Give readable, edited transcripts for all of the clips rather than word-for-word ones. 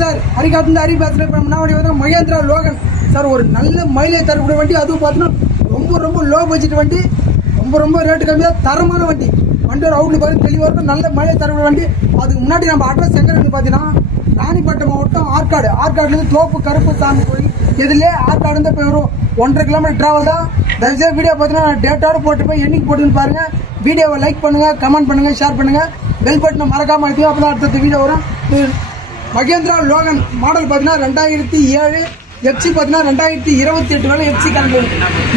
Sir ஹரிகாத்து Hari பேசுகிறேன். Mahindra Logan sir, ஒரு நல்ல மைலேஜ் தரக்கூடிய வண்டி. அதுவும் பார்த்தீங்கன்னா ரொம்ப ரொம்ப லோ பட்ஜெட் வண்டி, ரொம்ப ரொம்ப ரேட்டு கம்மியாக தரமான வண்டி. வண்டியோட அவுட்லுக் பார்த்து தெளிவாக இருக்கும், நல்ல மைலேஜ் தரக்கூடிய வண்டி. அதுக்கு முன்னாடி நம்ம அட்ரஸ் எங்கே இருந்து பார்த்தீங்கன்னா ராணிப்பேட்டை மாவட்டம் ஆற்காடுலேருந்து தோப்பு கருப்பு சாமி கோயில் எதுலேயே ஆற்காடு இருந்து போய் வரும் 1.5 கிலோமீட்டர் டிராவல் தான். தயவுசெய்து வீடியோ பார்த்தீங்கன்னா டேட்டோடு போட்டுப்போம், என்னைக்கு போட்டுன்னு பாருங்கள். வீடியோவை லைக் பண்ணுங்கள், கமெண்ட் பண்ணுங்கள், ஷேர் பண்ணுங்கள், பெல் பட்டனை மறக்காமல் அழுத்தியும். அப்போ தான் அடுத்த வீடியோ வரும். மகேந்திரா லோகன் மாடல் பார்த்தீங்கன்னா 2007, எஃப்சி பார்த்தீங்கன்னா 2028 வேலை எஃப்சி கரண்ட்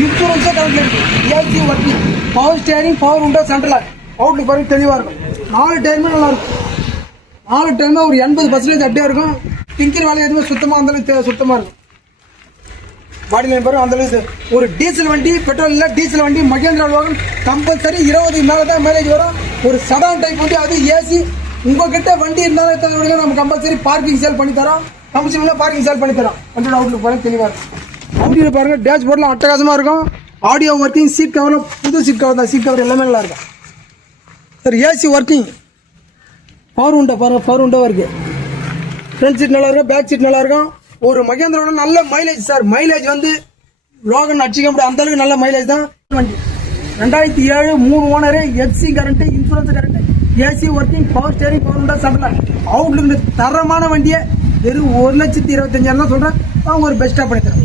இன்சூரன்ஸே கரண்ட் இருக்குது. ஏசி வட்டி, பவர் ஸ்டேரிங், பவர் உண்டோ, சென்ட்ரல் அவுட்லுக் பாருங்க தெளிவாக இருக்கும். 4 டயருமே நல்லா இருக்கும். 4 டயருமே ஒரு 80% அட்டே இருக்கும். டிங்கர் வேலை எதுவுமே சுத்தமாக அந்தளவுக்கு சுத்தமாக இருக்கும். பாடி லைன் பாருங்க அந்தளவுக்கு. ஒரு டீசல் வண்டி, பெட்ரோல் இல்லை டீசல் வண்டி. மகேந்திரா லோகன் கம்பல்சரி 20 மேலே தான் மைலேஜ் வரும். ஒரு சடான் டைப் வண்டி, அது ஏசி. உங்ககிட்ட வண்டி இருந்தாலும் நம்ம கம்பல்சரி பார்க்கிங் சேல் பண்ணி தரோம். கம்பல்சரி பார்க்கிங் சேல் பண்ணி தரோம். வண்டியோட அவுட்லுக் பாருங்க தெளிவாக இருக்கும். வண்டியில் பாருங்க டேஷ் போர்டில் அட்டகாசமாக இருக்கும். ஆடியோ ஒர்க்கிங், சீட் கவரில் புது சீட் கவர் தான். சீட் கவர் எல்லாமே நல்லா இருக்கும் சார். ஏசி ஒர்க்கிங், பவர் உண்டா பாருங்க, பவர் உண்டா இருக்கு. ஃப்ரண்ட் சீட் நல்லா இருக்கும், பேக் சீட் நல்லா இருக்கும். ஒரு மகேந்திராவோட நல்ல மைலேஜ் சார். மைலேஜ் வந்து லோகன் அடிச்சிக்க முடியாது, அந்த அளவுக்கு நல்ல மைலேஜ் தான் வண்டி. 2007, 3 owner, FC current, insurance current, AC working, power steering, power உண்டா சென்ட்ரல் அவுட்லுக் தரமான வண்டியை வெறும் 1,25,000 தான் சொல்றேன். அவங்க ஒரு பெஸ்ட்டாக பண்ணி தரேன்.